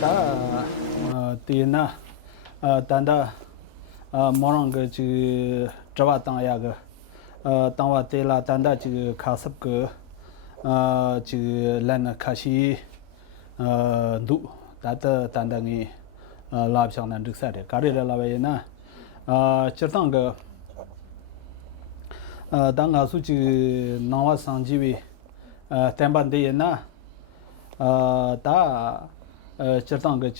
다 디나 단다 모랑 그 저와 땅야 그 땅와 때라 단다 그 가섭 그 란 카시 누 다다 단당이 라브상난 득사데 가리라 라베나 저당 그 당가 수지 나와 상지위 템반데나 다 저당 그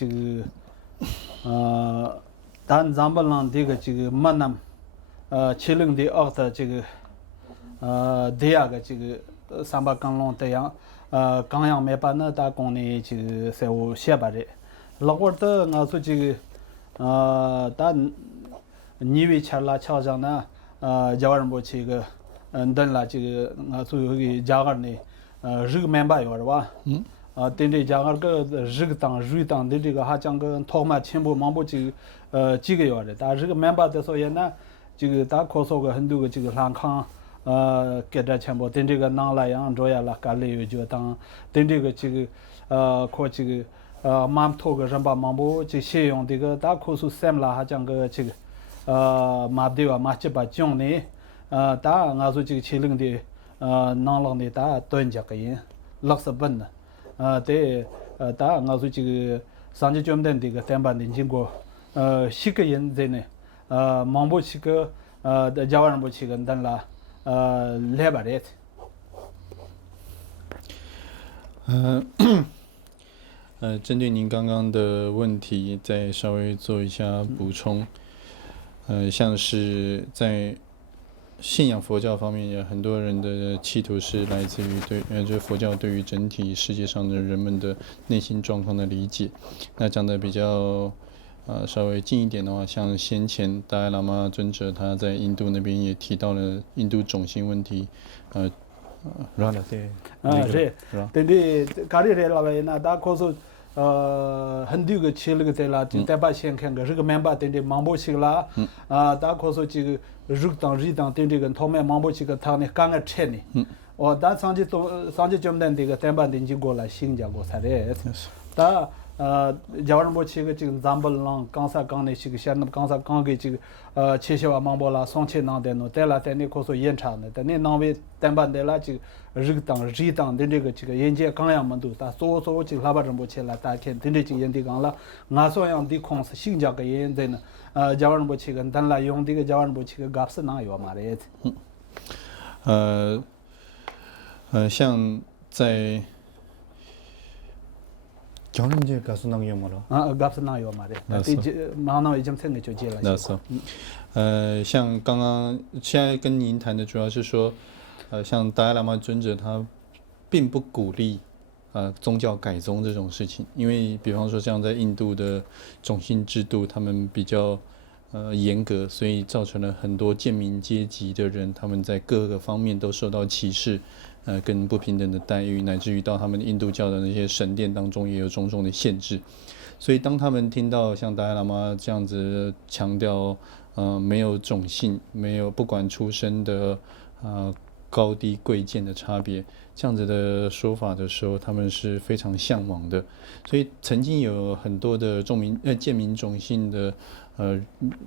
단 잠발랑 되게 만남 칠릉디 어터 대야가 삼바 강롱 대양 강양 매반나 다 공네 세우 샤바레 라고르트 나서 단 니위 차라 차장나 자와르모 단라 나서 여기 자가네 르그 멤버 요르와 텐데 자가르 르그 땅 주이땅 데리가 하장거 토마 첨부 망보 지게 요르 다 르그 멤버 돼서 얘나 다 코소가 한두가 랑캉 게다 첨부 텐데가 나라양 조야라 갈레 요주당 텐데가 코 맘토가 잠바 망보 시용 데가 다 코수 셈라 하장거 마데와 마치바 종네 다 나서 칠릉데 나랑데 다 던작게 럭서번 다 나서 산지 좀 된데 그 템반데 진고 시크인 되네 망보 시크 자와는 뭐 시크 단라 레바레 针对您刚刚的问题，再稍微做一下补充。像是在信仰佛教方面，也很多人的企图是来自于这佛教对于整体世界上的人们的内心状况的理解。那讲的比较稍微近一点的话，像先前达赖喇嘛尊者他在印度那边也提到了印度种姓问题，한두 그 칠그 때라 대바 생캔 그 멤버 된데 망보식라 다 코소 르당 리당 된데 그 토메 망보식 타네 강을 채니 다 상지 좀 된데 그 대바 된지 고라 신자고 사래 다 자원모 치가 잠발랑 강사 강네 시그 샤는 강사 강게 체셔와 망보라 송체 나데노 때라 때네 코소 연차네 때네 나웨 템반데라 르당 리당 된데 그 연제 강야만도 다 소소 라바르모 체라 다켄 된데 연디 강라 나소양 디콩스 신자게 연데는 자원모 치가 단라 용디가 자원모 치가 값스 나요 말에 像在결혼제 가수낭요 뭐라? 가수낭요 말에. 마나이 좀 생겨 줘지了。 像刚刚现在跟您谈的主要是说，像达赖喇嘛尊者他并不鼓励宗教改宗这种事情，因为比方说像在印度的种姓制度，他们比较严格，所以造成了很多贱民阶级的人，他们在各个方面都受到歧视。跟不平等的待遇，乃至于到他们印度教的那些神殿当中也有种种的限制，所以当他们听到像达赖喇嘛这样子强调，没有种姓，没有不管出身的高低贵贱的差别，这样子的说法的时候，他们是非常向往的。所以曾经有很多的贱民种姓的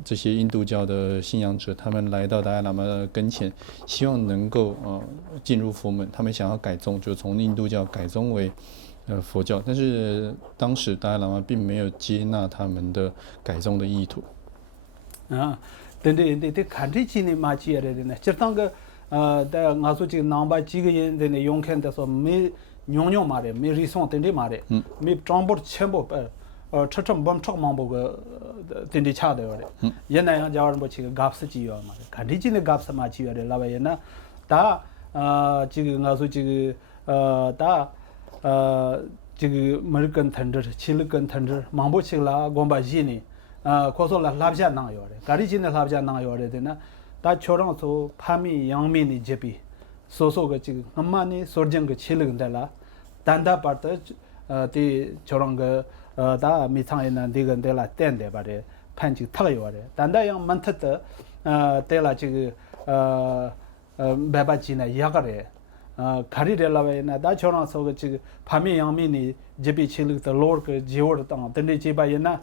这些印度教的信仰者，他们来到达赖喇嘛的跟前，希望能够进入佛门，他们想要改宗，就从印度教改宗为佛教，但是当时达赖喇嘛并没有接纳他们的改宗的意图。근데 간지치니 마치야래네. 저당가 다 나소지 남바 지게 되네 용캔데서 미 뇽뇽 말에 미 리송 된데 말에 미 트럼보 쳔보 처첨 범척 망보가 된데 차대요래. 옛날에 자원 뭐 지금 값스지요 말에. 간지치네 값스 마치야래 라바예나 다 지금 나소지 다 지금 머리건 텐더 칠건 텐더 망보치라 곰바지니 코솔라 랍자 나요래. 가리진의 랍자 나요래 되나 다 초랑소 파미 양미니 제비 소소가 지금 엄마니 소르정 그 칠근달라 단다 파트 티 초랑가 다 미창이나 디건달라 땐데 바래 판지 타요래. 단다 양 만트다 때라 지금 베바지나 야가래 khari de la ba na da chona so ga chi phami yang mi ni jibi chilik the lord ke jior tang tende chi ba yana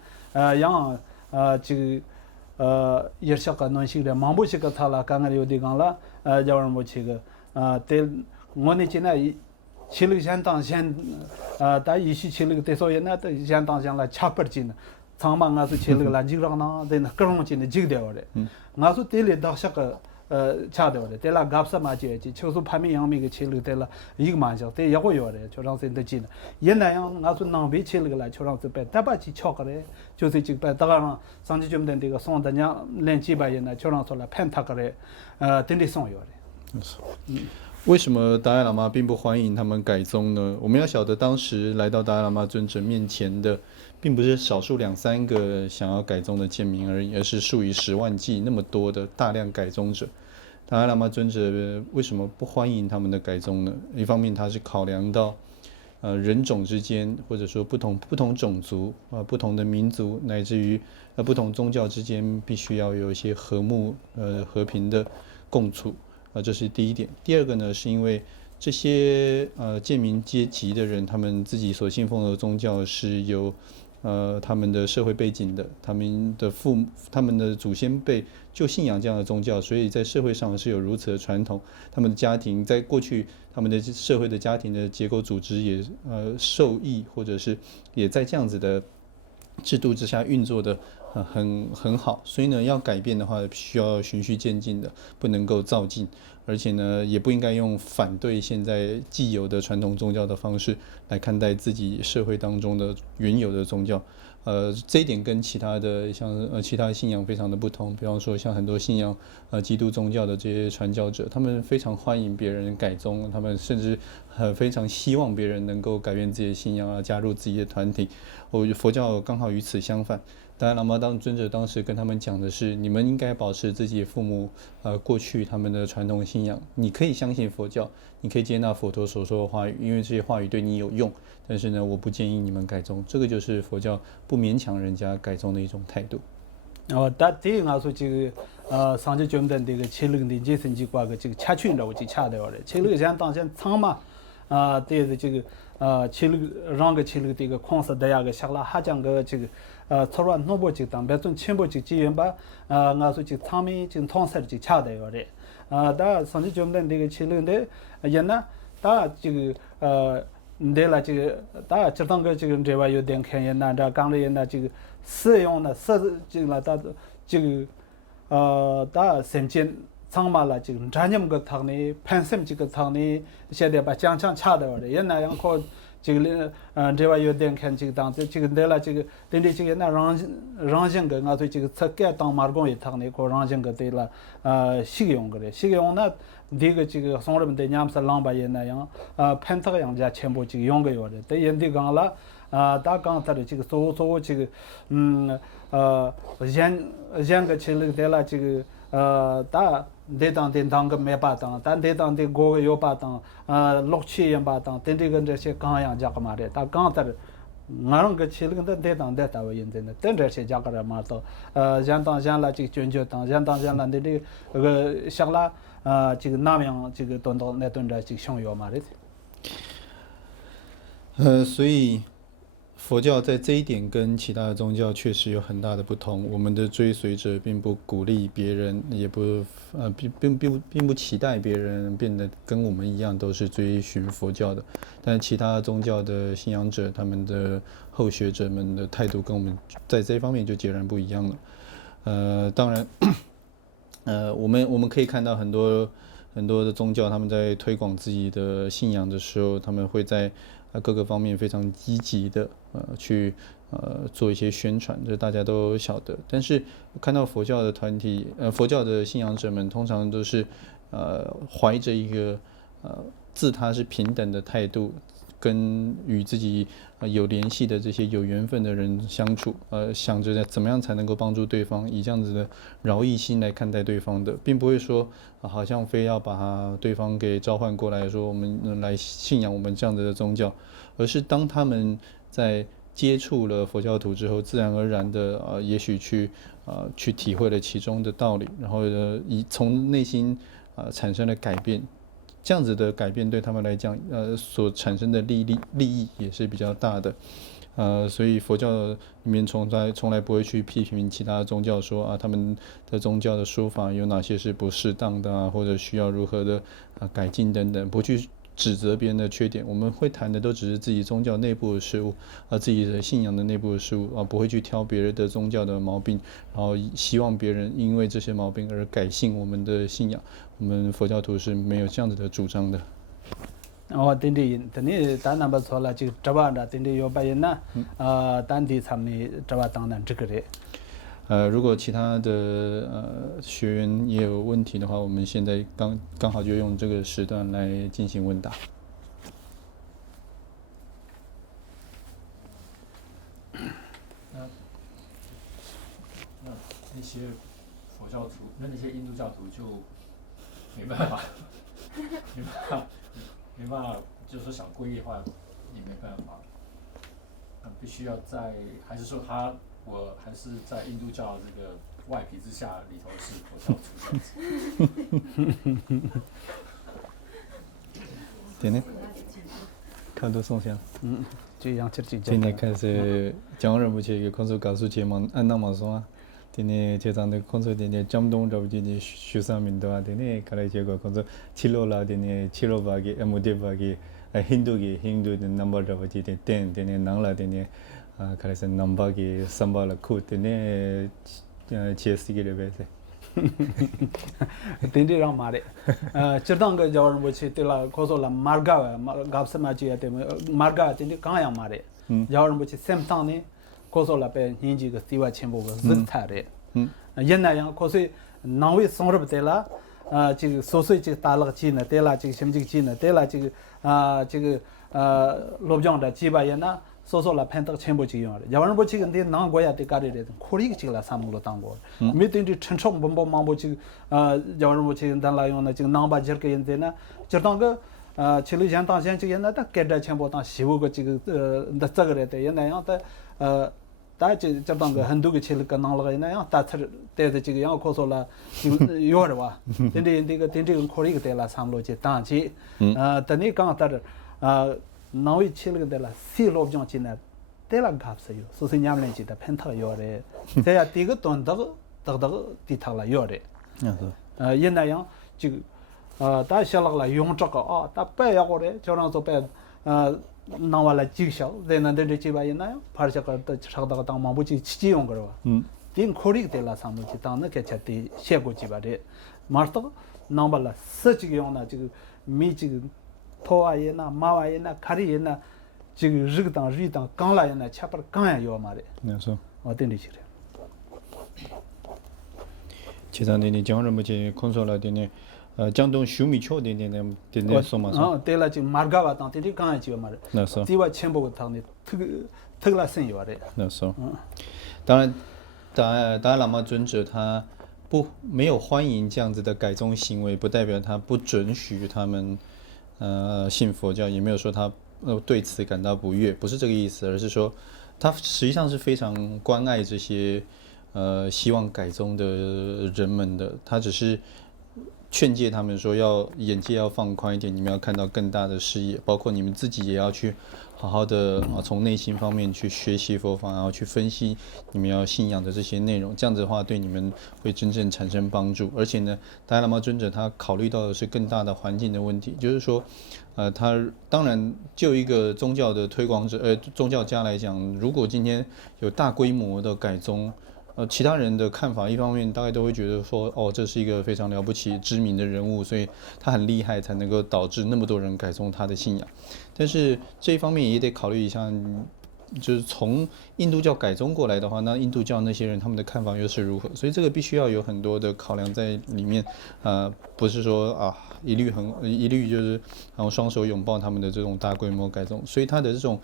yang chi yersha ka non shi de mambu chi ka thala ka ngari odi gang la jawar mo chi ga te ngoni chi na chilik jan tang jan da yi shi chilik te so yana da jan tang jan la chapar chi na changma nga su chilik la jig rang na de na krong chi ne jig de wa de nga su te le da sha ka 차대오래 때라 갑사 맞지지 초수 파미 양미가 칠을 때라 이거 맞죠 때 야고 요래 조랑선 되지나 옛날에 나서 남비 칠을라 조랑서 배 다바지 쳐거래 조세 직배 다가 상지 좀 된 데가 송다냐 렌치바이나 조랑서라 펜타거래 든디 송요래 为什么达赖喇嘛并不欢迎他们改宗呢？我们要晓得，当时来到达赖喇嘛尊者面前的，并不是少数2-3个想要改宗的贱民而已，而是数以10万计那么多的大量改宗者。达赖喇嘛尊者为什么不欢迎他们的改宗呢？一方面，他是考量到人种之间，或者说不同种族不同的民族，乃至于不同宗教之间，必须要有一些和睦和平的共处。这是第一点。第二个呢，是因为这些贱民阶级的人，他们自己所信奉的宗教是有他们的社会背景的，他们的祖先辈就信仰这样的宗教，所以在社会上是有如此的传统。他们的家庭在过去，他们的社会的家庭的结构组织也受益，或者是也在这样子的制度之下运作的很好，所以呢，要改变的话，需要循序渐进的，不能够躁进，而且呢，也不应该用反对现在既有的传统宗教的方式来看待自己社会当中的原有的宗教。这一点跟其他的其他信仰非常的不同。比方说，像很多信仰基督宗教的这些传教者，他们非常欢迎别人改宗，他们甚至非常希望别人能够改变自己的信仰加入自己的团体。佛教刚好与此相反。达赖喇嘛尊者当时跟他们讲的是，你们应该保持自己父母过去他们的传统信仰，你可以相信佛教，你可以接纳佛陀所说的话语，因为这些话语对你有用，但是呢，我不建议你们改宗。这个就是佛教不勉强人家改宗的一种态度。다 대응하서 지금 상제 좀 된 데가 칠릉디 제선지과 그 지금 차춘이라고 지금 차대요. 칠릉 장 당선 상마 대에서 지금 칠릉 랑가 칠릉 데가 콘서 대야가 샤라 하장 그 지금 서로 노보직 당 배선 첨보직 지연바 나서 지금 참이 지금 통사를 지금 차대요. 다 상제 좀 된 데가 칠릉데 옛날 다 지금 내가 지금 다 저던 거 지금 제가 요된 캔이나 다 강례나 지금使用的지금 다 지금 다 선진 상마라 지금 잔념 그 탕니 팬섬 지금 탕니 세대 바 장창 차더래 옛날 양코 지금 제가 요된 캔 지금 당 지금 내가 지금 된데 지금 나 랑정 그 가서 지금 석계 땅 마르고 탕니 고 랑정 그 데라 식용 그래 식용나 네가 지금 송르면 냠사 랑바예나야 팬타가 양자 첨부 지금 용거요래 때 연디 강라 다 강타를 지금 소소 지금 젠가 칠르 데라 지금 다 대당된 당가 매바당 단 대당된 고가 요바당 록치 연바당 된디건 저些강양 자가 말에 다 강타를 나랑 그 칠르근데 대당대 다와 연데네 된저些자가라 말도 장당장라 지금 전조당 장당장라 데리 그 샤라 지금 남양 지금 돈도 내돈다 지금 형요 말에 所以佛教在这一点跟其他的宗教确实有很大的不同。我们的追随者并不鼓励别人，也不并不期待别人变得跟我们一样都是追寻佛教的。但其他宗教的信仰者，他们的后学者们的态度跟我们在这方面就截然不一样了。当然，我们可以看到很多的宗教，他们在推广自己的信仰的时候，他们会在各个方面非常积极的去做一些宣传，这大家都晓得。但是看到佛教的团体，佛教的信仰者们通常都是怀着一个自他是平等的态度，跟与自己有联系的这些有缘分的人相处，想着怎么样才能够帮助对方，以这样子的饶益心来看待对方的，并不会说好像非要把对方给召唤过来说我们来信仰我们这样子的宗教，而是当他们在接触了佛教徒之后，自然而然的也许去体会了其中的道理，然后从内心产生了改变，这样子的改变对他们来讲，所产生的利益也是比较大的。所以佛教里面从来不会去批评其他宗教说啊，他们的宗教的说法有哪些是不适当的啊，或者需要如何的改进等等，不去指责别人的缺点。我们会谈的都只是自己宗教内部的事物，自己的信仰的内部的事物不会去挑别人的宗教的毛病，然后希望别人因为这些毛病而改信我们的信仰。我们佛教徒是没有这样子的主张的。丁地因，等你单那么说了，就这吧的，丁地有白人呐，单地他们这吧当然这个的。如果其他的学员也有问题的话，我们现在刚好就用这个时段来进行问答。那些佛教徒，那些印度教徒就没办法，没办法，就是说想皈依的话也没办法，必须要还是说我还是在印度教这个外皮之下里头是佛教徒这样子。点呢？看都送香。这样今天开始讲人不去一个空手告诉节目，按那么说啊。今天这场的空手今天江东这不今天13名多啊，今天看来结果空手7了，今天7把给MD把给Hindu的 number 这不今天10，今天能了，今天看来是 number 给3把了酷，今天70个了呗噻。丁地让骂的，这当个叫人不去对了，可说了marga什么就对么，marga丁地刚样骂的，叫人不去sem当呢。可说了，被年纪个地外全部个日太的，现在样可是南位松日不得了，这个所以这个大那个鸡呢，对了，这个什么这个鸡呢，对了，这个罗江的鸡巴也那，所说了偏到全部这样的，要人不去跟的南国呀的搞的的，可以个这个三木罗当过，没对的陈冲不忙不这个要人不去跟咱来用的这个南巴这个人的呢，就当个。去了像当前这个呢，他给这全部当西部个这个那这个的，对，那样的大就当个很多个去了个南了个那样，大吃对的这个样可说了，有的哇，等这个可以个对了，三路去当去，等你刚到这，南位去了个对了，西路上去呢，对了搞是有，所以伢们记得偏头有的，这样第个端得地头了有的，也那样这个。大小了用这个他不要过来，就让做白，拿完了绩效，在那这几百那样，怕这个的上到当忙不起起用个了，顶可以的了，上头去当那个吃的写过几百的，马上拿完了十几个样的这个米这个头啊也那马啊也那卡里也那，这个日当刚来也那吃不刚也要嘛的，没错，我顶得起来。其他的讲人不去空手了的呢。江东修米桥点说嘛？对了，就马嘎瓦当地刚才就嘛的，那是。地外全部当的特了生有的。那是。当然，达赖喇嘛尊者他没有欢迎这样子的改宗行为，不代表他不准许他们信佛教，也没有说他对此感到不悦，不是这个意思，而是说他实际上是非常关爱这些希望改宗的人们的，他只是。劝诫他们说眼界要放宽一点，你们要看到更大的视野，包括你们自己也要去好好的从内心方面去学习佛法，然后去分析你们要信仰的这些内容，这样子的话对你们会真正产生帮助。而且呢，达赖喇嘛尊者他考虑到的是更大的环境的问题，就是说，他当然就一个宗教的推广者，宗教家来讲，如果今天有大规模的改宗。其他人的看法，一方面大概都会觉得说，这是一个非常了不起、知名的人物，所以他很厉害，才能够导致那么多人改宗他的信仰。但是这一方面也得考虑一下，就是从印度教改宗过来的话，那印度教那些人他们的看法又是如何？所以这个必须要有很多的考量在里面。不是说一律就是然后双手拥抱他们的这种大规模改宗，所以他的这种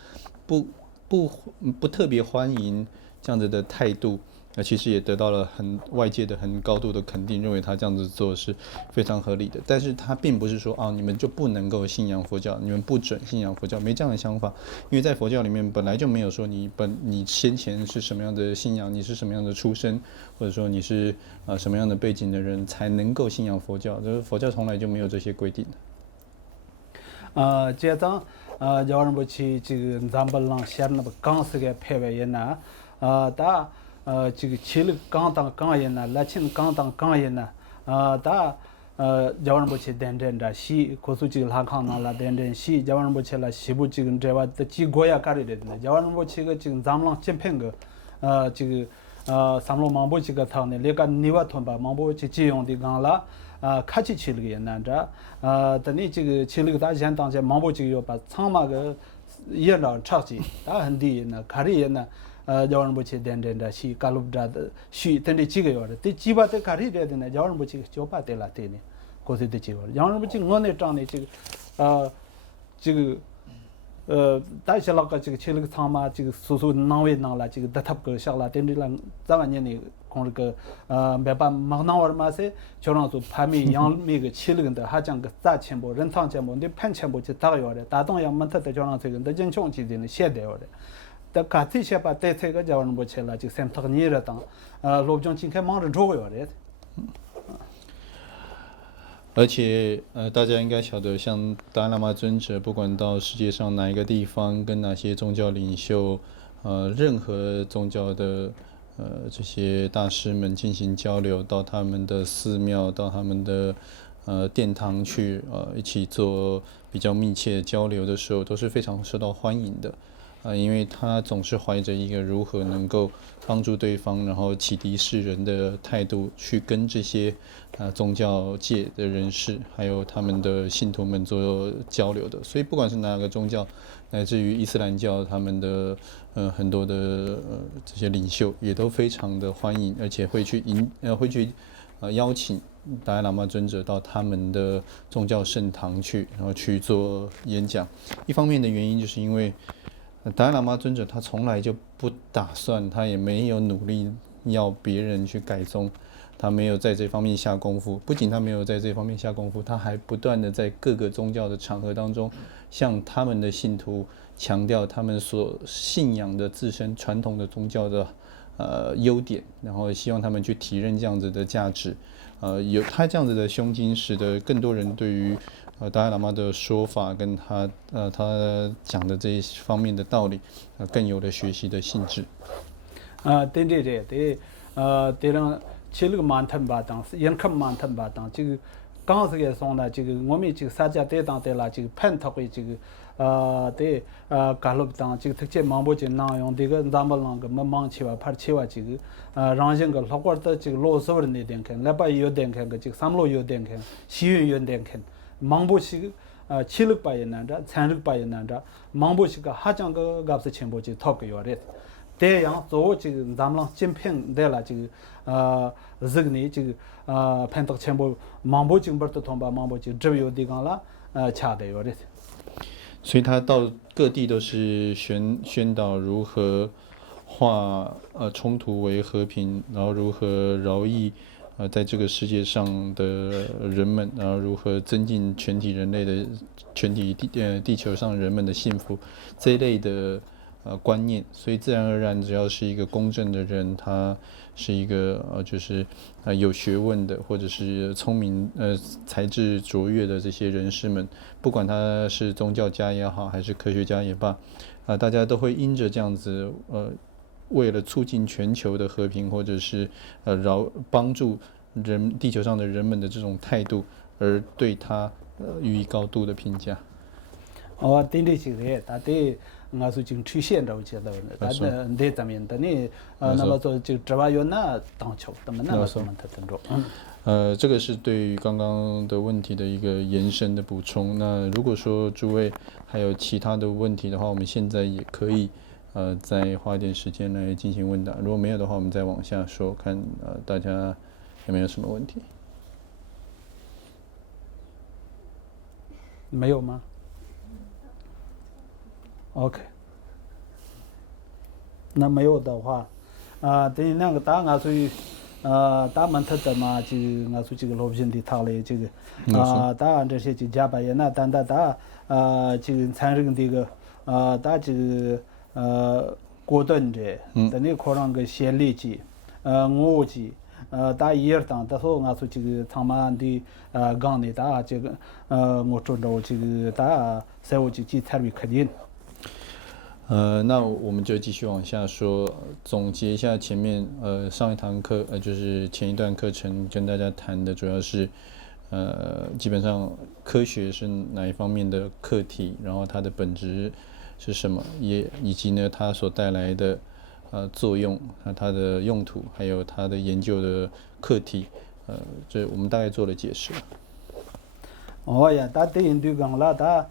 不特别欢迎这样子的态度。其实也得到了外界的很高度的肯定，认为他这样子做是非常合理的。但是他并不是说你们就不能够信仰佛教，你们不准信仰佛教，没这样的想法。因为在佛教里面本来就没有说你先前是什么样的信仰，你是什么样的出身，或者说你是什么样的背景的人才能够信仰佛教。就是佛教从来就没有这些规定的。这张叫人不去这个咱们浪写那个钢丝个配位呢，打这个气力钢当钢也呢，拉琴钢当钢也呢，打叫人不去电电的西，可是这个拉康那拉电电西，叫人不去了西部这个这话的几国呀搞的呢，叫人不去个这个咱们浪建平个这个三路忙不这个汤呢，那个你话同吧，忙不去借用的钢了。卡起去了个也难着，等你这个去了个大钱当前忙不这个要把仓嘛个也让插起，大很低呢，卡里也呢，叫人不去电电的去搞路着的，去等你几个月的，这几把这卡里的呢，叫人不去就把得了的呢，过去的几个，叫人不去我那张的这个，这个。大些那个这个去了个仓嘛，这个叔叔囊位囊了，这个得他个下了，等你了，咱们年里讲这个没办忙囊玩嘛些，就让做排名养每个去了个的，还讲个砸钱包、人汤钱包，你盘钱包就打个样的，打东洋门头的就让这个的人穷起的呢，现代样的，但干这些把带这个叫人不去了，就三他个年了当，老将今天忙着做个样的。而且大家应该晓得，像达赖喇嘛尊者，不管到世界上哪一个地方，跟哪些宗教领袖，任何宗教的这些大师们进行交流，到他们的寺庙，到他们的殿堂去，一起做比较密切的交流的时候，都是非常受到欢迎的。因为他总是怀着一个如何能够帮助对方，然后启迪世人的态度，去跟这些宗教界的人士，还有他们的信徒们做交流的。所以不管是哪个宗教，乃至于伊斯兰教，他们的很多的这些领袖也都非常的欢迎，而且会去邀请达赖喇嘛尊者到他们的宗教圣堂去，然后去做演讲。一方面的原因就是因为达赖喇嘛尊者他从来就不打算，他也没有努力要别人去改宗，他没有在这方面下功夫。不仅他没有在这方面下功夫，他还不断的在各个宗教的场合当中，向他们的信徒强调他们所信仰的自身传统的宗教的优点，然后希望他们去体认这样子的价值。有他这样子的胸襟，使得更多人对于达赖喇嘛的说法跟他讲的这一方面的道理，更有了学习的兴致。对，对让去了个满腾吧当，人看满腾吧当，这个刚是个说呢，这个我们这个三家对当对了，这个盘头的这个对搞了当这个特别忙不进那用这个咱们那个没忙起吧，怕起吧这个让人个老管的这个老手的那点看，来把有点看个这个三路有点看，西运有点看，忙不起去了把也难着，参了把也难着，忙不起个还讲个搞是全部就讨个要的。这样做这个咱们竞品对了这个这个呢这个盘到全部忙不进不的同吧忙不进只有地方了恰的有的。所以他到各地都是宣导如何化冲突为和平，然后如何饶益在这个世界上的人们，然后如何增进全体人类的地球上人们的幸福这一类的观念。所以自然而然，只要是一个公正的人，他是一个就是有学问的，或者是聪明才智卓越的这些人士们，不管他是宗教家也好，还是科学家也罢，大家都会因着这样子为了促进全球的和平，或者是帮助地球上的人们的这种态度，而对他予以高度的评价。对的是的，他对我是经出现着去的，但是对咱们的呢，那么说就这玩意呢当球，那么那么说他等着。这个是对于刚刚的问题的一个延伸的补充。那如果说诸位还有其他的问题的话，我们现在也可以再花一点时间来进行问答。如果没有的话，我们再往下说，看大家有没有什么问题？没有吗？OK， 那没有的话，等于那个答案属于答案他的嘛，就我说这个老百姓的他的这个答案这些就加把也那但这个参与这个答这个果断的，等于可能个先例记，我记다 이어 당 다소 가서 지금 상만디 강네 다 지금我做到这个다 세우지 기타비 크딘 那我们就继续往下说，总结一下前面上一堂课就是前一段课程跟大家谈的主要是基本上科学是哪一方面的课题，然后它的本质是什么，以及呢它所带来的作用，它的用途，还有它的研究的课题，这我们大概做了解释。哦呀，다 대인 뒤강 라다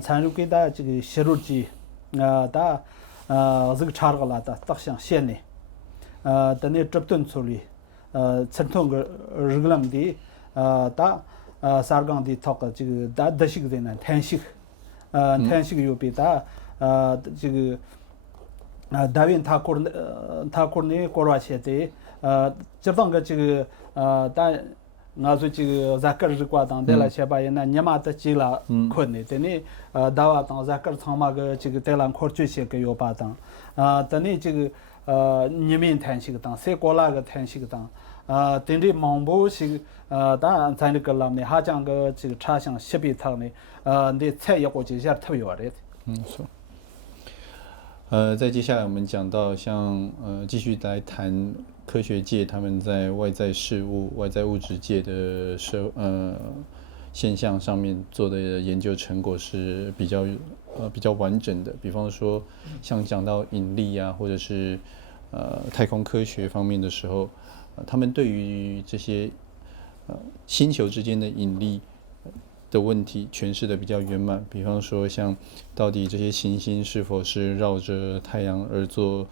参与给大这个摄入机다这个查个啦다 딱像线呢等于这顿处理陈通个日个么的다 사르강 디 톡这个다得식的呢탄식 탄식有比다这个다윈 타코르네 코르와시데这当个这个다我说这个在个日挂当带了些把人呢，你妈的记了困难，等你大话当在个长嘛个这个带了考这些个有把当等你这个你们谈些个当，谁过那个谈些个当等你忙不是当然在那个了呢，还讲个这个茶香设备汤呢你菜也过几下特别好的。是。再接下来我们讲到像继续来谈科学界他们在外在事物、外在物质界的现象上面做的研究成果是比较完整的。比方说，像讲到引力啊，或者是太空科学方面的时候，他们对于这些星球之间的引力的问题诠释的比较圆满。比方说，像到底这些行星是否是绕着太阳而做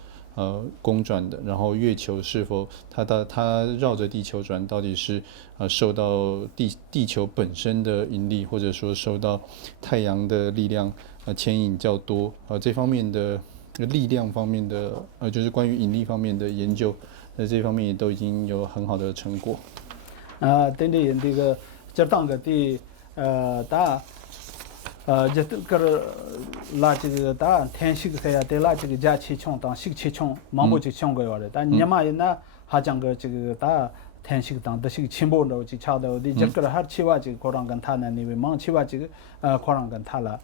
公转的，然后月球是否它绕着地球转，到底是受到地球本身的引力，或者说受到太阳的力量牵引较多这方面的力量方面的就是关于引力方面的研究，这方面也都已经有很好的成果。对的，这个这当个的다这个拉这个다天气个呀，对拉这个假期冲当时期冲，忙不就冲个样的，但你嘛呢还讲个这个다天气当的是全部都去瞧到的，这个还去话这个可能跟他呢，因为忙去话这个可能跟他了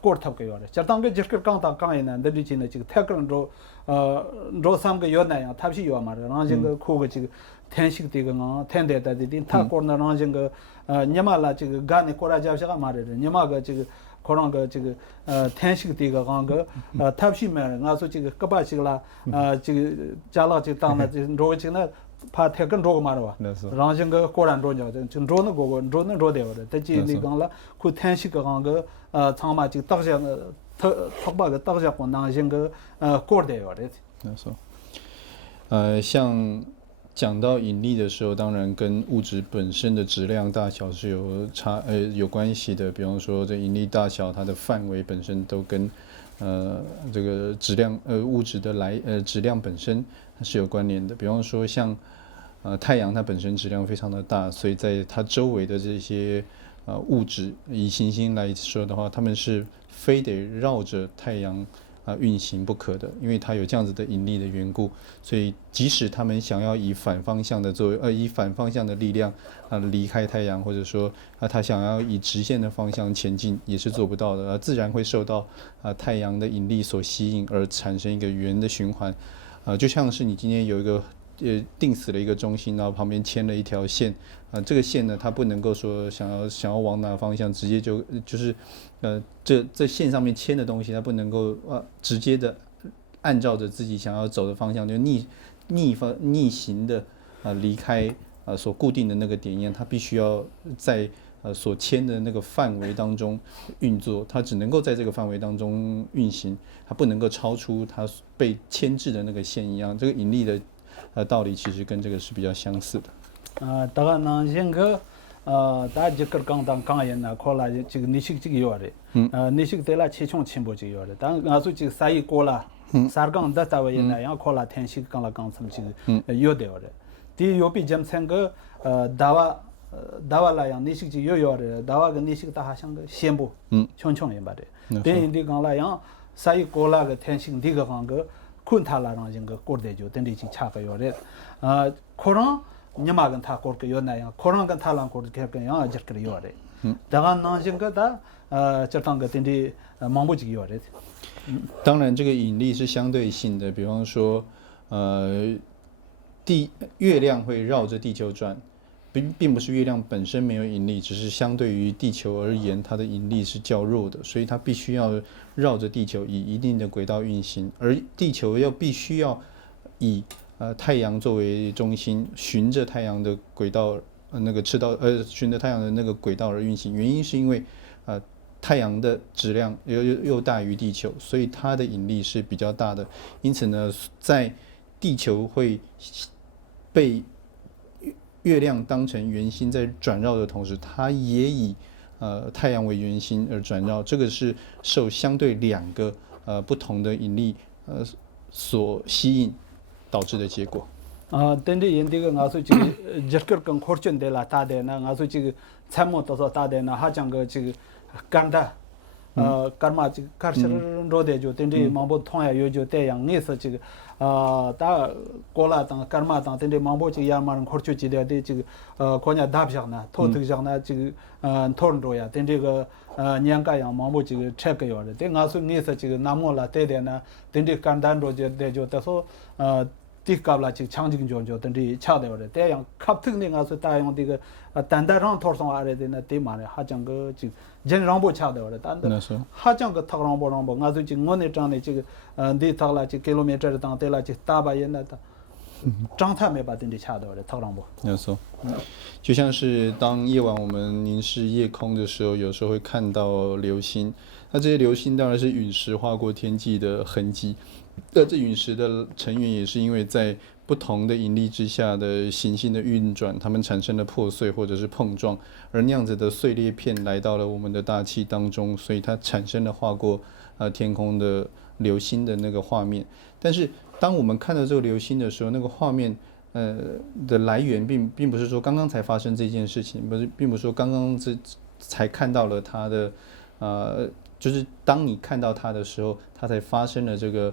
过头个样的，这当个这个刚当刚一呢，的里呢这个太个人着三个月那样，他是有嘛的，然后这个哭个这个天气这个天的的他过那然后这个你嘛了这个干的过来叫啥嘛的，你嘛个这个可能个这个天气这个个他是嘛，我说这个各把这个啦这个加了这当了这着这呢。怕太跟着个嘛的吧，然后这个果然着呢，就着那个着那着的了，但这里讲了，可天气个个长嘛就当下特把个当下可能这个过的了的。没错。像讲到引力的时候，当然跟物质本身的质量大小是有关系的。比方说，这引力大小它的范围本身都跟这个质量物质的质量本身它是有关联的。比方说像太阳它本身质量非常的大，所以在它周围的这些物质，以行星来说的话，它们是非得绕着太阳运行不可的，因为它有这样子的引力的缘故，所以即使他们想要以反方向的力量离开太阳，或者说他想要以直线的方向前进，也是做不到的，自然会受到太阳的引力所吸引，而产生一个圆的循环。就像是你今天有一个定死了一个中心，然后旁边牵了一条线这个线呢，它不能够说想要往哪方向直接就是这线上面牵的东西，它不能够直接的按照着自己想要走的方向就逆行的离开所固定的那个点一样，它必须要在所牵的那个范围当中运作，它只能够在这个范围当中运行，它不能够超出它被牵制的那个线一样。这个引力的道理其实跟这个是比较相似的。当然呢，这个大家个刚也呢，可能这个你是这个样的，你是对了气冲全部这个样的，但我说这个啥一过了，啥刚的单位呢，然后可能天气刚了刚什么这个有的样的，第有比咱三个大瓦来样，你是这有样的，大瓦跟你是个大好像个线部，冲一把的，别人的刚来样，啥一过了个天气这个刚个。困他了让这个过得就等于就差个有的，可能你妈跟他过个有那样，可能跟他啷过个跟样就个有的，当然那这个的这当个等于忙不起有的。当然，这个引力是相对性的，比方说，月亮会绕着地球转，并不是月亮本身没有引力，只是相对于地球而言，它的引力是较弱的，所以它必须要绕着地球以一定的轨道运行，而地球必须要以太阳作为中心，循着太阳的轨道，循着太阳的那个轨道而运行。原因是因为太阳的质量又大于地球，所以它的引力是比较大的。因此呢，在地球会被月亮当成圆心在转绕的同时，它也以太阳为圆心而转绕。这个是受相对两个不同的引力所吸引导致的结果。等于人这个我说这个日个跟火箭的啦大的呢，我说这个参谋多少大的呢，还讲个这个干的。干嘛这个干是罗的就等于忙不通呀，有就这样意思这个打过来当干嘛当等于忙不这样嘛人口就记得的这个国家大上呢，头头上呢这个讨论着呀，等这个年个样忙不这个车个样的，等我说意思这个那么啦对的呢，等这干单着就得说第个啦这场景就等于差的了，这样卡特呢我说大用这个单单上头上啊的呢对嘛呢，还讲个这人让不差的了，但是还讲个他让不，我说这我那张的这个对他啦这kilometer当对啦这大把人那的，状态没把等于差的了，他让不。没错，就像是当夜晚我们凝视夜空的时候，有时候会看到流星，那这些流星当然是陨石划过天际的痕迹。这陨石的成员也是因为在不同的引力之下的行星的运转，它们产生了破碎或者是碰撞，而那样子的碎裂片来到了我们的大气当中，所以它产生了划过天空的流星的那个画面。但是当我们看到这个流星的时候，那个画面的来源并不是说刚刚才发生这件事情，并不是说刚刚才看到了它的就是当你看到它的时候，它才发生了这个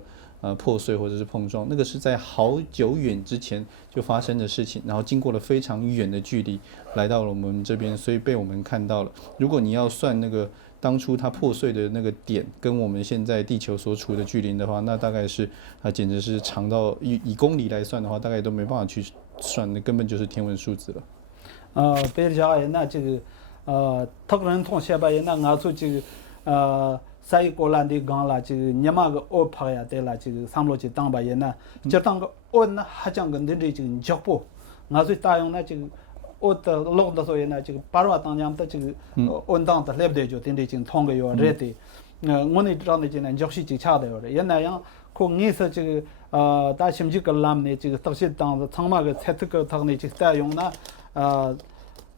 破碎或者是碰撞，那个是在好久远之前就发生的事情，然后经过了非常远的距离来到了我们这边，所以被我们看到了。如果你要算那个当初它破碎的那个点跟我们现在地球所处的距离的话，那大概是简直是长到以公里来算的话，大概都没办法去算，那根本就是天文数字了。比如讲那这个特人同学吧，那我说这个사이 꼴란디 강라 지 냐마가 오파야 데라 지 삼로지 땅바에 나 저땅 온 하장 건데 지 적보 나서 따용나 지 오다 록다 소에나 지 바로 땅냠다 지 온당다 랩데죠 텐데 지 통거요 레데 오늘 들어는 지는 적시 지 차대요 옛날에 공에서 지 다 심지 걸람네 지 특시 땅 청마가 세트거 탁네 지 따용나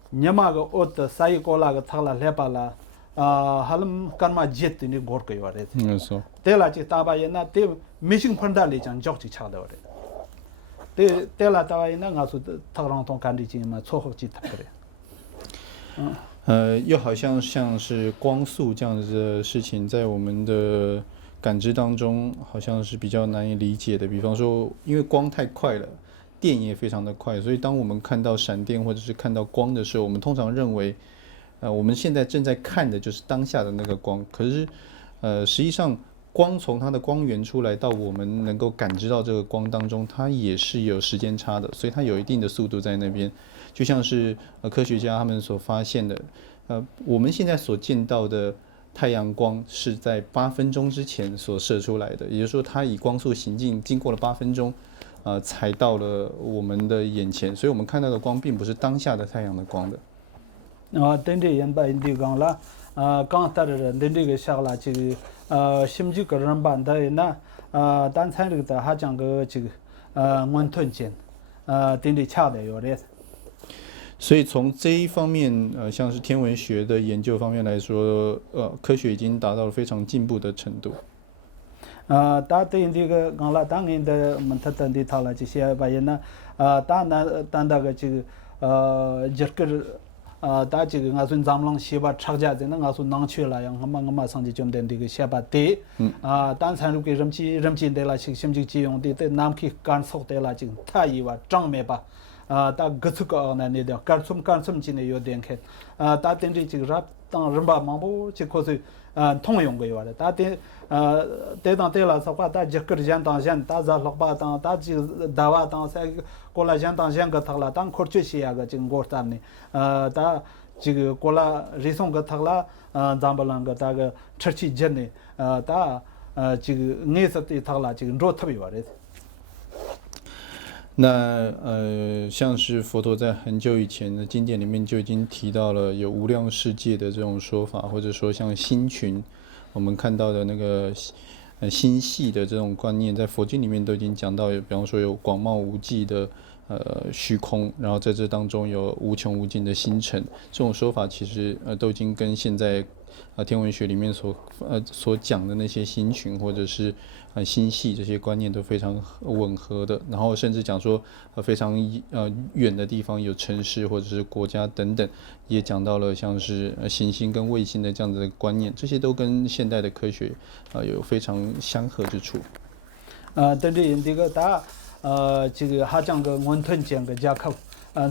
냐마가 오다 사이 꼴라가 탁라 레발라 हालम कर्मा जेत ने गोर कयो रे तेला ची ताबा ये ना ते मिशिंग फंडा ले जान जॉक ची छा दे रे तेला ताबा ये ना गासु थगरंग तों कांडी ची मा छोख ची थकरे又好像是光速这样子的事情，在我们的感知当中，好像是比较难以理解的。比方说，因为光太快了，电也非常的快，所以当我们看到闪电或者是看到光的时候，我们通常认为我们现在正在看的就是当下的那个光，可是实际上光从它的光源出来到我们能够感知到这个光当中，它也是有时间差的，所以它有一定的速度在那边。就像是科学家他们所发现的，我们现在所见到的太阳光是在8分钟之前所射出来的，也就是说它以光速行进，经过了8分钟才到了我们的眼前，所以我们看到的光并不是当下的太阳的光的。等这人把印第讲了，刚打的人等这个下了这个心肌个人办的那单参这个的还讲个这个温吞钱等这差的有的。所以从这一方面，像是天文学的研究方面来说，科学已经达到了非常进步的程度。打对这个讲了，当年的我们他等的他了这些把人呢，当那个这个这个다 지금 아순 잠랑 시바 착자되는 아순 낭취라 양 한방마 상지 좀 된 되게 샤바데 단산루게 럼치인데라 심직 지용데 남키 간속데라 지금 타이와 장메바 다 거츠가 나네데 간숨 지네 요된케 다 텐지 지금 랍당 럼바 망보 지코스 통용 거요라 다데 대단대라 사과 다 적거장 당장 다자 lok바 다 지금 다와 당세 콜라장 당장 거탁라 당 코르치시야가 지금 고르타네 다 지금 콜라 리송 거탁라 잠발랑가 다가 처치 전에 다 지금 네서티 탁라 지금 로탑이 와래 那像是佛陀在很久以前的经典里面就已经提到了有无量世界的这种说法，或者说像星群，我们看到的那个星系的这种观念，在佛经里面都已经讲到，比方说有广袤无际的虚空，然后在这当中有无穷无尽的星辰，这种说法其实都已经跟现在天文学里面所讲的那些星群或者是星系这些观念都非常吻合的，然后甚至讲说非常远的地方有城市或者是国家等等，也讲到了像是行星跟卫星的这样子的观念，这些都跟现代的科学有非常相合之处。但是这个大这个还讲个温吞讲个加克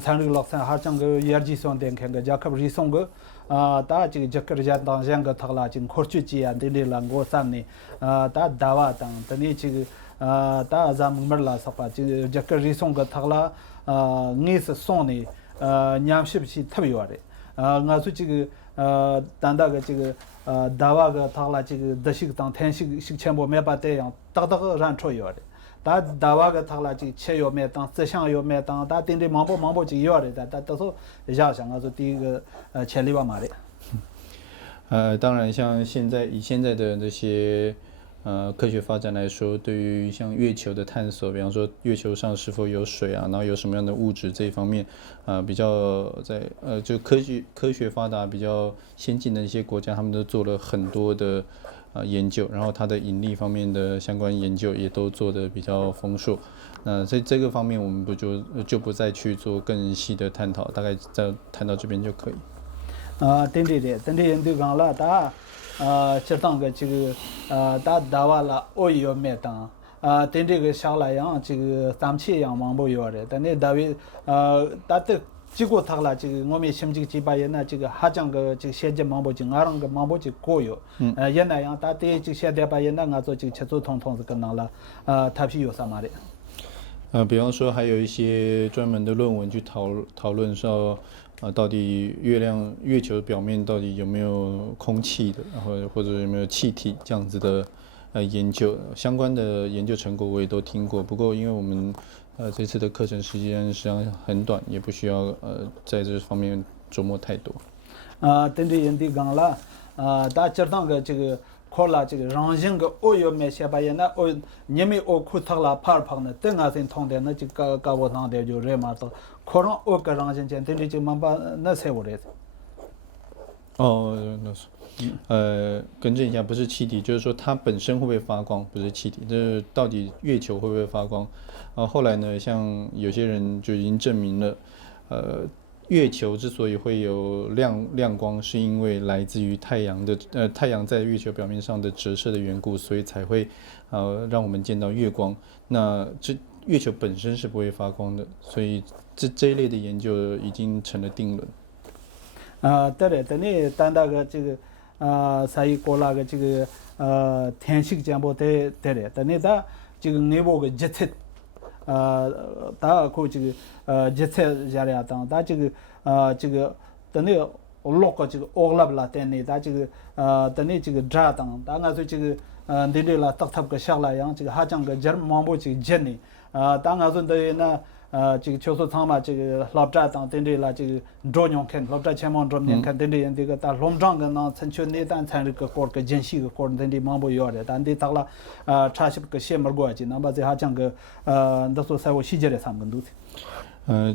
参这个老三还讲个energy上点看个加克是送个다 지금 적거리자 당장 그 탁라 지금 코르치지 안 되는 거 삼니 다 다와 당 तनी 지금 다 잠물라 사파 지금 적거리 송그 탁라 니스 송니 냠십시 탑이와래 나수 지금 단다가 지금 다와가 탁라 지금 더식 당 텐식 식첨보 매바대 양 딱딱 란초요래 다 다와가 탁라 지금 체요매 당 저상요매 당다 딘데 망보 지금 요래 다都要想啊，说第一个潜力吧嘛的。当然，像以现在的那些科学发展来说，对于像月球的探索，比方说月球上是否有水啊，然后有什么样的物质这一方面，比较就科学发达、比较先进的一些国家，他们都做了很多的研究，然后它的引力方面的相关研究也都做得比较丰硕。那在这个方面，我们就不再去做更细的探讨，大概再谈到这边就可以。对对讲了，他这当个这个他打完了我有没当对这个下来样这个3,000样忙不有的，但那大卫他的结果他了这个我们心这个几百人呢，这个还讲个这个现在忙不进，俺个忙不进过有，原来样他对这现在把人呢，俺做这个吃做通是跟那了他是有什么的。比方说还有一些专门的论文去讨论说，到底月球表面到底有没有空气的，或者有没有气体这样子的研究，相关的研究成果我也都听过。不过因为我们这次的课程时间实际上很短，也不需要在这方面琢磨太多。等着人家讲了，大家当个这个。考了这个让人个哦哟没些把人那哦，你们哦苦他了怕怕呢，等下先通的那就搞我当的就热嘛到，可能哦个让人间等着就慢把那才我来。那是，更正一下，不是气体，就是说它本身会不会发光，不是气体，就是到底月球会不会发光？后来呢，像有些人就已经证明了，月球之所以会有亮光，是因为来自于太阳在月球表面上的折射的缘故，所以才会让我们见到月光。那月球本身是不会发光的，所以这一类的研究已经成了定论。对的，等你谈到个这个啥一过那个这个天气讲不对的，等你到这个内部个节测。다 그 지금 제체 자리야 다 지금 지금等你 올라가 지금 올라블라 때문에 다 지금等你 지금 자당 당가서 지금 내려라 딱탑 그 샤라양 지금 하장 그 저만보 지금 전에 당가서 너나 지금 초소 상마 지금 랍자당 된데라 지금 드론용 캔 랍자 체몬 드론용 캔 된데 인데가 다 롬장가 나 천천히 단参个 코르 전시 그 코르 된데 만보 요래 단데 딱라 차십 그 시험을고야지 나바제 하장 그 너서 사고 시절에 삼근도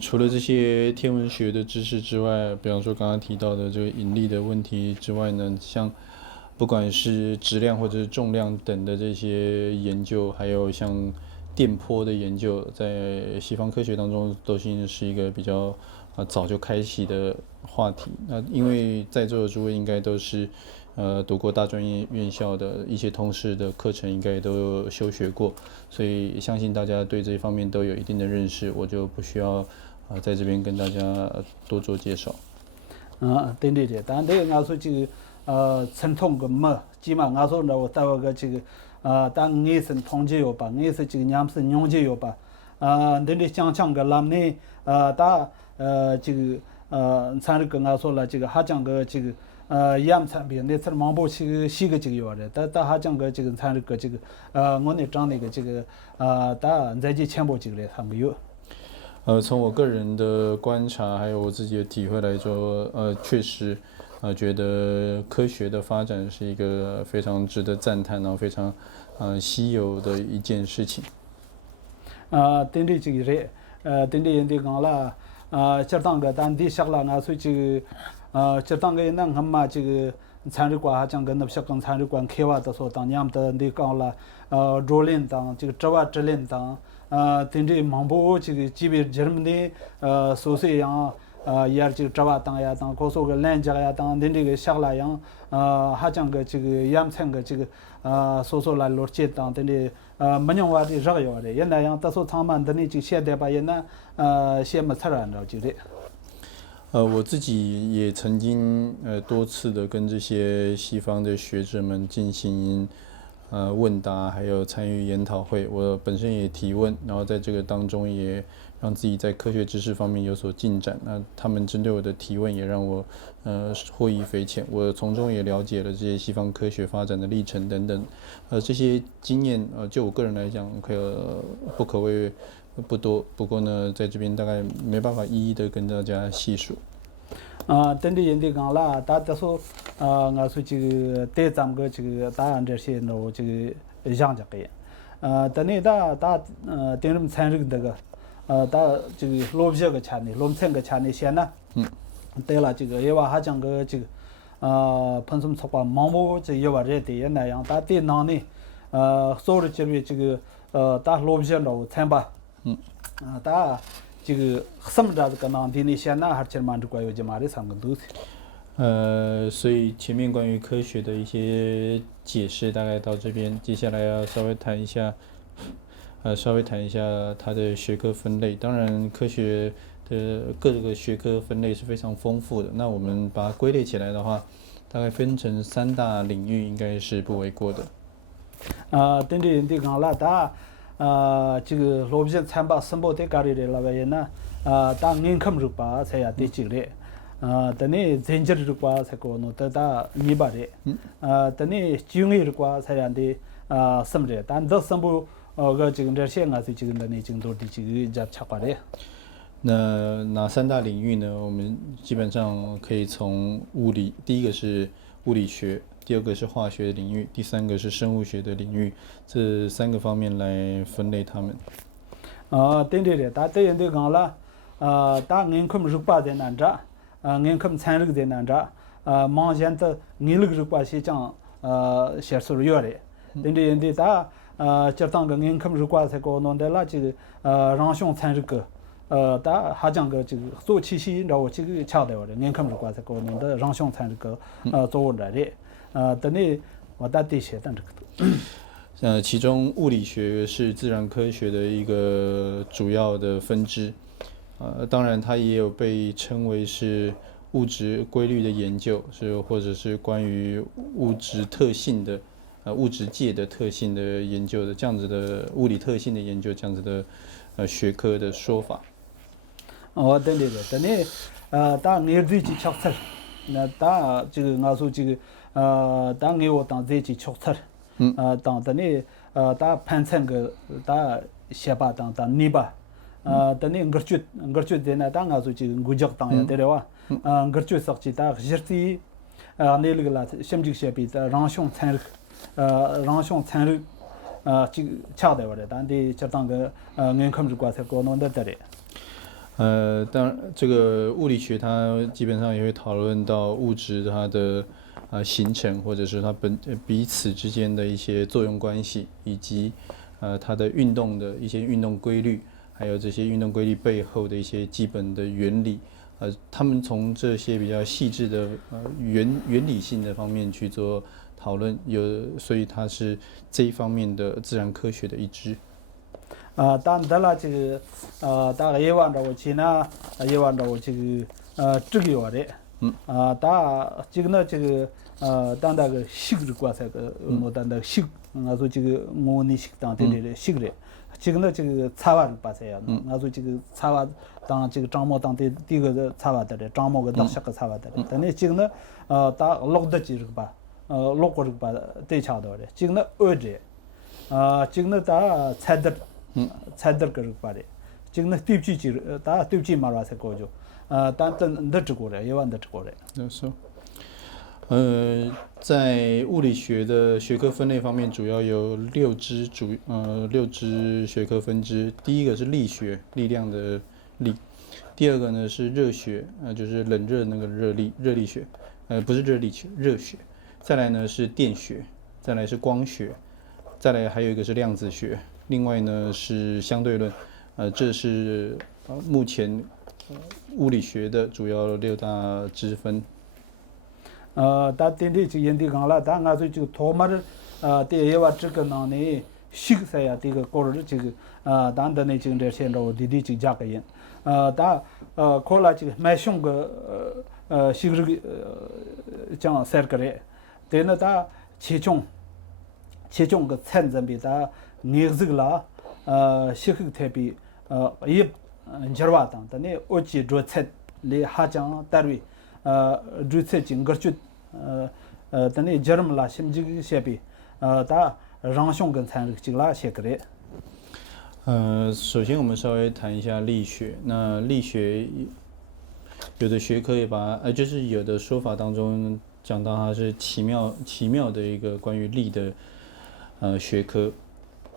除了这些天文学的知识之外，比方说刚刚提到的这个引力的问题之外呢，像不管是质量或者是重量等的这些研究，还有像电波的研究，在西方科学当中都是一个比较早就开启的话题。那因为在座的诸位应该都是读过大专院校的一些通识的课程，应该都有修学过，所以相信大家对这方面都有一定的认识，我就不需要在这边跟大家多做介绍。对，但对我说这个传统个么，起码我说呢，我到个这个当我是统计有吧，我是这个娘是娘家有吧，对讲个咱们呢打这个参与个我说了这个还讲个这个盐产品那次忙不起洗个这个药的，但还讲个这个参与个这个我那长那个这个打在这全部这个嘞他们有。从我个人的观察，还有我自己的体会来说，确实，觉得科学的发展是一个非常值得赞叹，然后非常，稀有的一件事情。对这个人，对人家讲了，这当个当地下了，我说这个，这当个那俺们这个参与过，还讲个那些跟参与过开发的说，当年的你讲了，罗林当这个这瓦之林当。对这忙不这个基本人们的所谓样也这个这瓦当呀当，过说个兰家呀当，对这个下来样还讲个这个盐城个这个所来落街当，对的没用话的热药的，现在样到时候他们的那就现在吧，现在先没出来了，就这。我自己也曾经多次的跟这些西方的学者们进行问答，还有参与研讨会，我本身也提问，然后在这个当中也让自己在科学知识方面有所进展。那他们针对我的提问也让我获益匪浅，我从中也了解了这些西方科学发展的历程等等。这些经验就我个人来讲，不可谓不多，不过呢，在这边大概没办法一一的跟大家细数。等的人家讲了，他说我说这个对咱们个这个答案这些呢，这个样这个，等你他对人们参与这个，他这个罗比个钱呢，罗村个钱呢先呢，对了这个因为还讲个这个碰什么错话，盲目这一万人的也那样，他对那呢，所有的这边这个他罗比了参吧，他。这个什么着个难题呢？现在还是蛮多关于这嘛的三个东西。所以前面关于科学的一些解释大概到这边，接下来要稍微谈一下它的学科分类。当然，科学的各个学科分类是非常丰富的。那我们把它归类起来的话，大概分成3大领域，应该是不为过的。等着人家讲了，这个罗比参参把申报的搞的了吧？那当银行入吧才要得进来，等你政治入吧才可能得到你把的，等你经济入吧才要的什么的，但这申报个这个这些我是这个的你经多的这个在插把的。那哪3大领域呢？我们基本上可以从物理，第一个是物理学。第2个是化学的领域，第3个是生物学的领域，这3个方面来分类它们。对的，他对人家讲了，他银行入吧在哪着，银行参与在哪着，忙现在银行入吧是讲写出来的，对的人家这当个银行入吧才搞弄的了这个让乡参与个。他还讲个这个做起息，然后这个强调的，银行入吧才搞弄的让乡参与个做来的。等你我打这些，但这个其中物理学是自然科学的一个主要的分支，当然它也有被称为是物质规律的研究，或者是关于物质特性的物质界的特性的研究的这样子的物理特性的研究这样子的学科的说法。对的，等你当你自己确实，那当这个我说这个。当给我当自己确测，当等你打盘成个打写吧当你吧，等你我觉得呢当我说这个我讲当呀对了哇，我觉得是打实际那个啦，什么这个写比的让乡参与，这个恰的话的，但的这当个银行入关才搞弄得的嘞。当然这个物理学它基本上也会讨论到物质它的。形成或者是它彼此之间的一些作用关系，以及它的运动的一些运动规律，还有这些运动规律背后的一些基本的原理，他们从这些比较细致的原理性的方面去做讨论，所以它是这一方面的自然科学的一支。但得了这个大概也往着我去呢，也往着我这个这个样的，大这个呢这个当那个식을挂这个我当那个식说这个我那식당的식的，这个呢这个茶碗把这样，说这个茶碗当这个张某当的第一个茶碗的，张某个当下个茶碗的，但是这个呢大落的这个吧，落过这个吧对差的，这个呢二的，这个呢大菜的。菜들 그렇게 말해. 지금 띠브지 다 띠브지 말아서 거죠. 단단 늦고래, 예완 늦고래. 是。在物理学的学科分类方面，主要有6支学科分支。第一个是力学，力量的力；第二个呢是热学，就是冷热那个热力学，不是热力学，热学。再来呢是电学，再来是光学，再来还有一个是量子学。另外呢是相对论，这是目前物理学的主要6大支分。다 텐데 지금 강라 다 가서 지금 도마를 대예와这个呢呢식사야这个거를 지금 단단히 지금 대신로 디디 지금 작게 다 콜라 지금 매숑 그 식을 장 설거래 되는 다 최종 그 천점비다 니즈글라 식흑 대비 이 저와당 근데 어찌 조체 리 하장 따위 주체 징거주 근데 저름라 심지 셰비 다 랑숑跟参지글라 셰그레 首先我们稍微谈一下力学。那力学有的学科也把就是有的说法当中讲到它是奇妙的一个关于力的学科。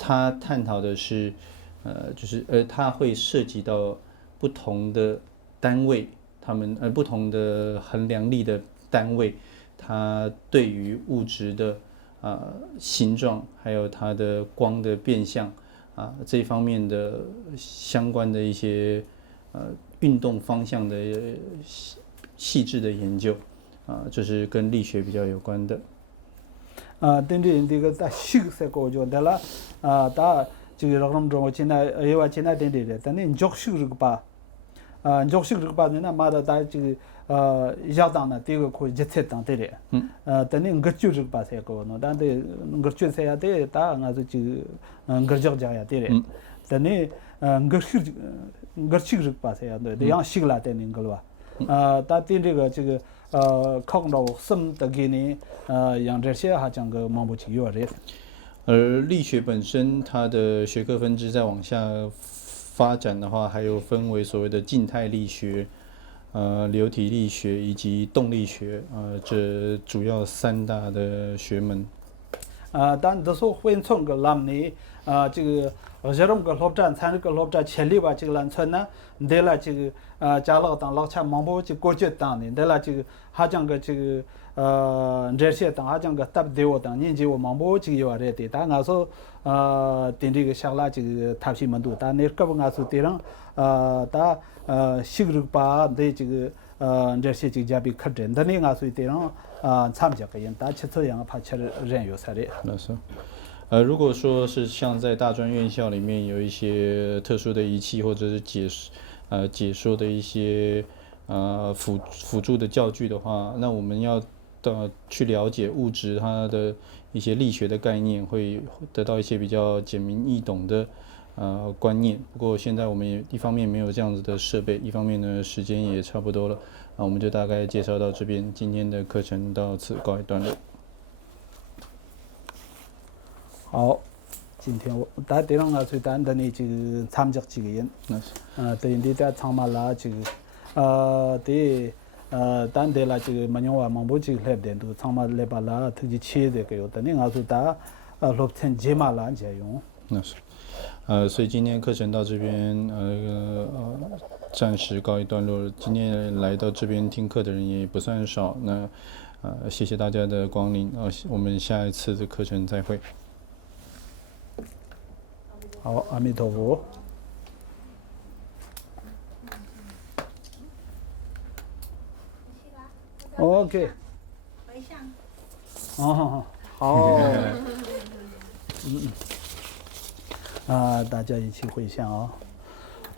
它探讨的是就是它会涉及到不同的单位，它们不同的衡量力的单位，它对于物质的形状，还有它的光的变相这方面的相关的一些运动方向的细致的研究这是跟力学比较有关的。근데 이거 다 식세고 저달라 다 지금 그럼 좀 지나 예와 지나 된데 근데 적식을 봐 적식을 봐는 마다 다 지금 야당나 되고 그 제체당 되래 근데 거주를 봐세요 그거는 근데 거주해야 돼다 가서 지금 거적자야 되래 근데 거식을 봐세요 네 양식을 되는 걸와 다 된데가 지금靠到什的给你让这些还讲个忙不起有的。而力学本身，它的学科分支再往下发展的话，还有分为所谓的静态力学、流体力学以及动力学，这主要3大的学门。但都是会从个南呢，这个저런 거 롭자 산을 거 롭자 첼리바 지금 란천나 내가 지금 자라고 당 락차 망보 지금 고쳤다니 내가 지금 하장 거 지금 제시에 당 하장 거답 되고 당 인지고 망보 지금 요래 되다 가서 딘디가 샤라 지금 탑시만도 다 내가 가서 때랑 다 시그르바 내 지금 제시 지금 잡이 커든 내가 가서 때랑 참자가 연다 치토양 파처를 연요사래 如果说是像在大专院校里面有一些特殊的仪器或者是解说的一些辅助的教具的话，那我们要去了解物质它的一些力学的概念，会得到一些比较简明易懂的观念。不过现在我们也一方面没有这样子的设备，一方面呢时间也差不多了，我们就大概介绍到这边，今天的课程到此告一段落。好，今天我大地方最单的呢，这个参加几个人，对你在长马拉这个对单的啦这个没用话忙不这个来点都长马来把啦特级切的个有的，你俺说打落成节马拉这用。那是，所以今天课程到这边暂时告一段落。今天来到这边听课的人也不算少，那谢谢大家的光临，我们下一次的课程再会。好，阿弥陀佛。OK，回向。哦，好，大家一起回想啊。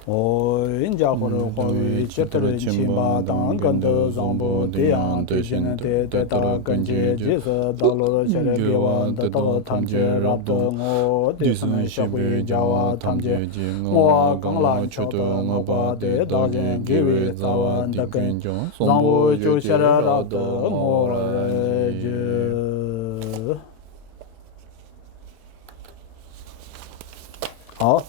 我人家或者话语，接得人亲吧，当跟头上不对样，对现在对大跟前，即是到了现在别忘得到他们接รับ得我的什么小回家啊，他们接我刚来瞧得我把的大人给为早晚的跟，让我就现在รับ得我来就好。